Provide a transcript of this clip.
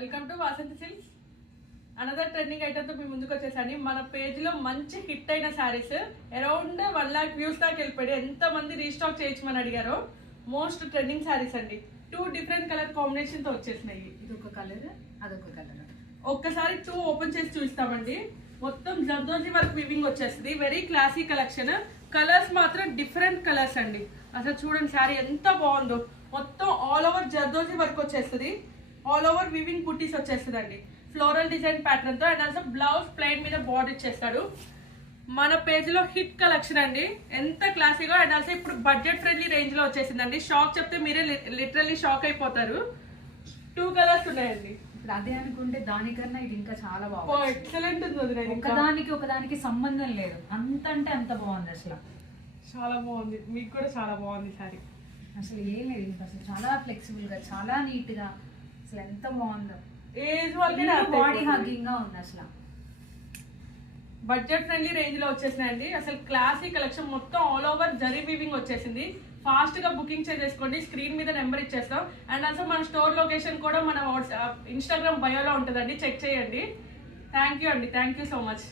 Welcome to Vasanthi silks. Another trending item తో మీ ముందుకు వచ్చేసాను. మన పేజ్ లో మంచి హిట్ అయిన సారీస్ అరౌండ్ 1 lakh వ్యూస్ దాకా వెళ్ళిపోయి ఎంత మంది రీస్టాక్ చేయొచ్చమని అడిగారో. మోస్ట్ ట్రెండింగ్ సారీస్ అండి. 2 డిఫరెంట్ కలర్ కాంబినేషన్ తో వచ్చేసినాయి. ఇది ఒక కలర్, అదొక కలర్. ఒక్కసారి 2 ఓపెన్ చేసి చూస్తామండి. మొత్తం జర్దోజీ వర్క్ వివింగ్ వచ్చేస్తుంది. Very classy collection. కలర్స్ మాత్రం డిఫరెంట్ కలర్స్ అండి. అసలు చూడండి సారీ ఎంత బాగుందో. మొత్తం ఆల్ ఓవర్ జర్దోజీ వర్క్ వచ్చేస్తుంది. ఆల్ ఓవర్ వివింగ్ బుటీస్ వచ్చేస్తుంది అండి. ఫ్లోరల్ డిజైన్ ప్యాటర్న్ తో అండ్ ఆల్సో బ్లౌజ్ ప్లెయిన్ మీద బార్డర్ ఇచ్చేస్తాడు. మన పేజ్ లో హిట్ కలెక్షన్ అండి. ఎంత క్లాసీగా అండ్ ఆల్సో ఇప్పుడు బడ్జెట్ ఫ్రెండ్లీ రేంజ్ లో వచ్చేసిందండి. షాక్ చెప్తే మీరే లిటరల్లీ షాక్ అయిపోతారు. 2 కలర్స్ ఉన్నాయండి. ఇప్పుడు అదే అనుకుంటే దానికన్నా ఇది ఇంకా చాలా బాగుంది. ఎక్సలెంట్ ఉంది. ఒకదానికి సంబంధం లేదు. అంత అంటే అంత బాగుంది. అసలు చాలా బాగుంది. మీకు కూడా చాలా బాగుంది సారీ. అసలు ఏం లేదు, ఇంకా అసలు చాలా ఫ్లెక్సిబుల్ గా, చాలా నీట్ గా, అసలు ఎంత బాగుందో. ఏజ్ వాళ్ళకి బాడీ హగ్గింగ్ గా ఉంది. అసలు బడ్జెట్ ఫ్రెండ్లీ రేంజ్ లో వచ్చేసినాయండి. అసలు క్లాసీ కలెక్షన్ మొత్తం ఆల్ ఓవర్ జరీ వీవింగ్ వచ్చేసింది. ఫాస్ట్ గా బుకింగ్ చేసుకోండి. స్క్రీన్ మీద నెంబర్ ఇచ్చేస్తాం. అండ్ ఆల్సో మన స్టోర్ లొకేషన్ కూడా మన ఇన్స్టాగ్రామ్ బయోలో ఉంటుందండి. చెక్ చేయండి. థ్యాంక్ యూ అండి. Thank you so much.